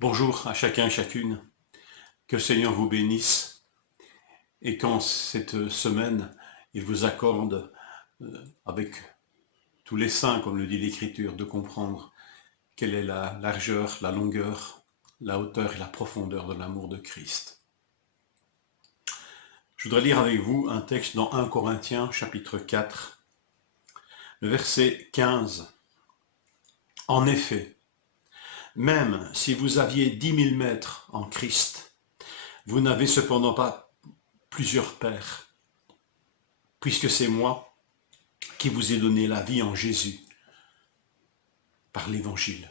Bonjour à chacun et chacune, que le Seigneur vous bénisse et qu'en cette semaine, il vous accorde, avec tous les saints, comme le dit l'Écriture, de comprendre quelle est la largeur, la longueur, la hauteur et la profondeur de l'amour de Christ. Je voudrais lire avec vous un texte dans 1 Corinthiens chapitre 4, le verset 15. En effet, même si vous aviez 10 000 maîtres en Christ, vous n'avez cependant pas plusieurs pères, puisque c'est moi qui vous ai donné la vie en Jésus par l'Évangile.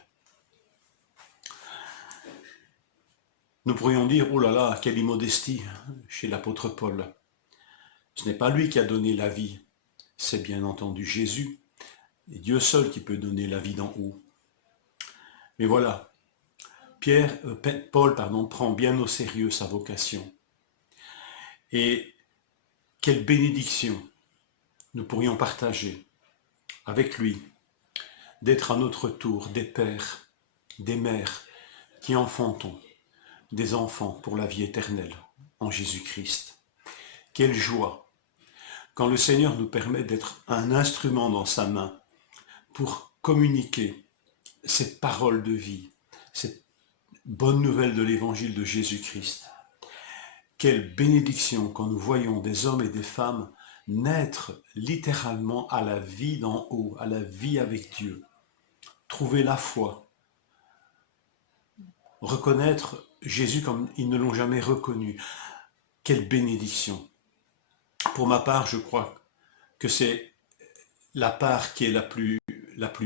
Nous pourrions dire, oh là là, quelle immodestie chez l'apôtre Paul. Ce n'est pas lui qui a donné la vie, c'est bien entendu Jésus, et Dieu seul qui peut donner la vie d'en haut. Mais voilà, Paul prend bien au sérieux sa vocation. Et quelle bénédiction nous pourrions partager avec lui, d'être à notre tour des pères, des mères qui enfantons des enfants pour la vie éternelle en Jésus-Christ. Quelle joie quand le Seigneur nous permet d'être un instrument dans sa main pour communiquer cette parole de vie, cette bonne nouvelle de l'évangile de Jésus-Christ. Quelle bénédiction quand nous voyons des hommes et des femmes naître littéralement à la vie d'en haut, à la vie avec Dieu, trouver la foi, reconnaître Jésus comme ils ne l'ont jamais reconnu. Quelle bénédiction! Pour ma part, je crois que c'est la part qui est la plus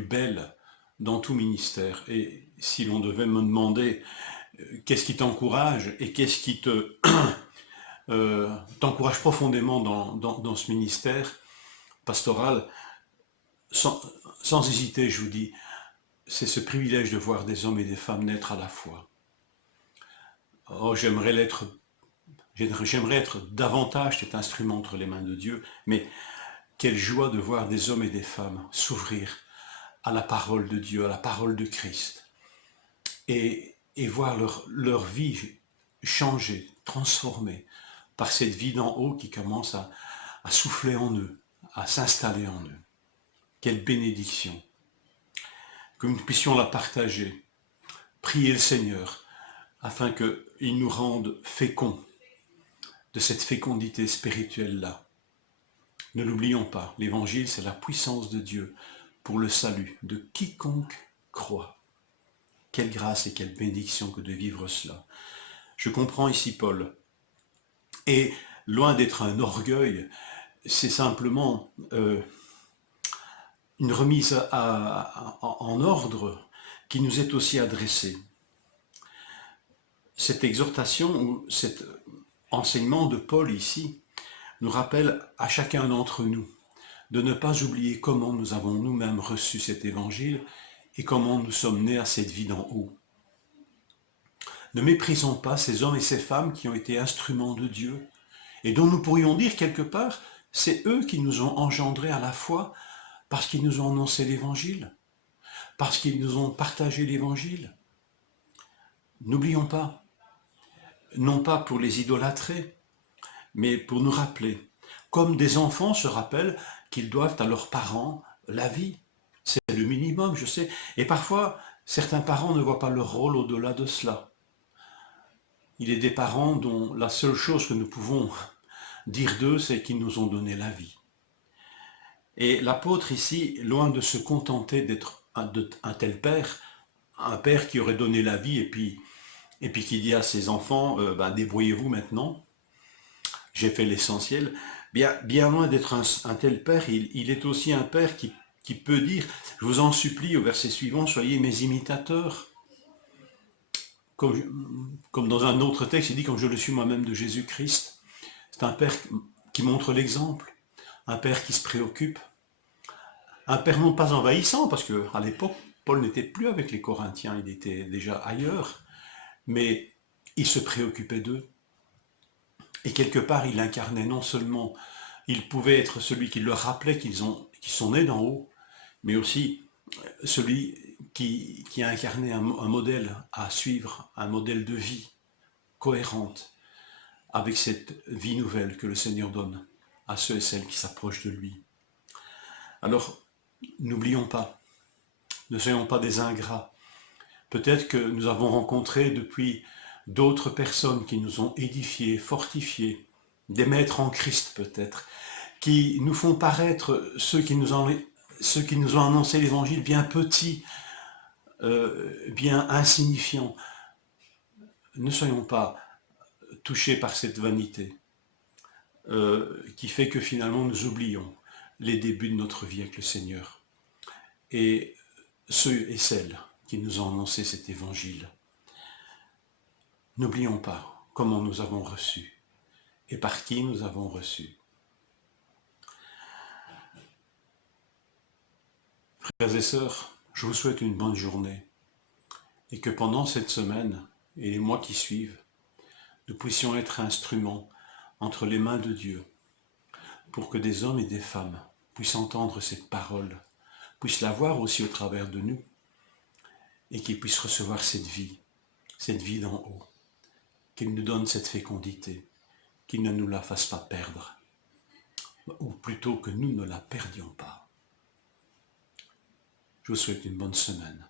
belle dans tout ministère. Et si l'on devait me demander qu'est-ce qui t'encourage et qu'est-ce qui t'encourage profondément dans ce ministère pastoral, sans hésiter, je vous dis, c'est ce privilège de voir des hommes et des femmes naître à la foi. Oh, j'aimerais être davantage cet instrument entre les mains de Dieu, mais quelle joie de voir des hommes et des femmes s'ouvrir à la parole de Dieu, à la parole de Christ, et voir leur vie changer, transformée par cette vie d'en haut qui commence à souffler en eux, à s'installer en eux. Quelle bénédiction! Que nous puissions la partager, prier le Seigneur afin qu'il nous rende féconds de cette fécondité spirituelle-là. Ne l'oublions pas, l'Évangile, c'est la puissance de Dieu pour le salut de quiconque croit. Quelle grâce et quelle bénédiction que de vivre cela. Je comprends ici Paul. Et loin d'être un orgueil, c'est simplement une remise en ordre qui nous est aussi adressée. Cette exhortation ou cet enseignement de Paul ici nous rappelle à chacun d'entre nous de ne pas oublier comment nous avons nous-mêmes reçu cet évangile et comment nous sommes nés à cette vie d'en haut. Ne méprisons pas ces hommes et ces femmes qui ont été instruments de Dieu et dont nous pourrions dire quelque part, c'est eux qui nous ont engendrés à la foi parce qu'ils nous ont annoncé l'évangile, parce qu'ils nous ont partagé l'évangile. N'oublions pas, non pas pour les idolâtrer, mais pour nous rappeler, comme des enfants se rappellent qu'ils doivent à leurs parents la vie. C'est le minimum, je sais. Et parfois, certains parents ne voient pas leur rôle au-delà de cela. Il est des parents dont la seule chose que nous pouvons dire d'eux, c'est qu'ils nous ont donné la vie. Et l'apôtre ici, loin de se contenter d'être un tel père, un père qui aurait donné la vie et puis qui dit à ses enfants, débrouillez-vous maintenant, j'ai fait l'essentiel, bien loin d'être un tel père, il est aussi un père qui peut dire, je vous en supplie au verset suivant, soyez mes imitateurs. Comme dans un autre texte, il dit, comme je le suis moi-même de Jésus-Christ. C'est un père qui montre l'exemple, un père qui se préoccupe, un père non pas envahissant, parce qu'à l'époque, Paul n'était plus avec les Corinthiens, il était déjà ailleurs, mais il se préoccupait d'eux. Et quelque part, il incarnait non seulement, il pouvait être celui qui leur rappelait qu'ils sont nés d'en haut, mais aussi celui qui a incarné un modèle à suivre, un modèle de vie cohérente avec cette vie nouvelle que le Seigneur donne à ceux et celles qui s'approchent de lui. Alors, n'oublions pas, ne soyons pas des ingrats. Peut-être que nous avons rencontré depuis d'autres personnes qui nous ont édifiés, fortifiés, des maîtres en Christ peut-être, qui nous font paraître ceux qui nous ont annoncé l'évangile bien petits, bien insignifiants. Ne soyons pas touchés par cette vanité qui fait que finalement nous oublions les débuts de notre vie avec le Seigneur. Et ceux et celles qui nous ont annoncé cet évangile, n'oublions pas comment nous avons reçu et par qui nous avons reçu. Frères et sœurs, je vous souhaite une bonne journée et que pendant cette semaine et les mois qui suivent, nous puissions être instruments entre les mains de Dieu pour que des hommes et des femmes puissent entendre cette parole, puissent la voir aussi au travers de nous et qu'ils puissent recevoir cette vie d'en haut, qu'il nous donne cette fécondité, qu'il ne nous la fasse pas perdre, ou plutôt que nous ne la perdions pas. Je vous souhaite une bonne semaine.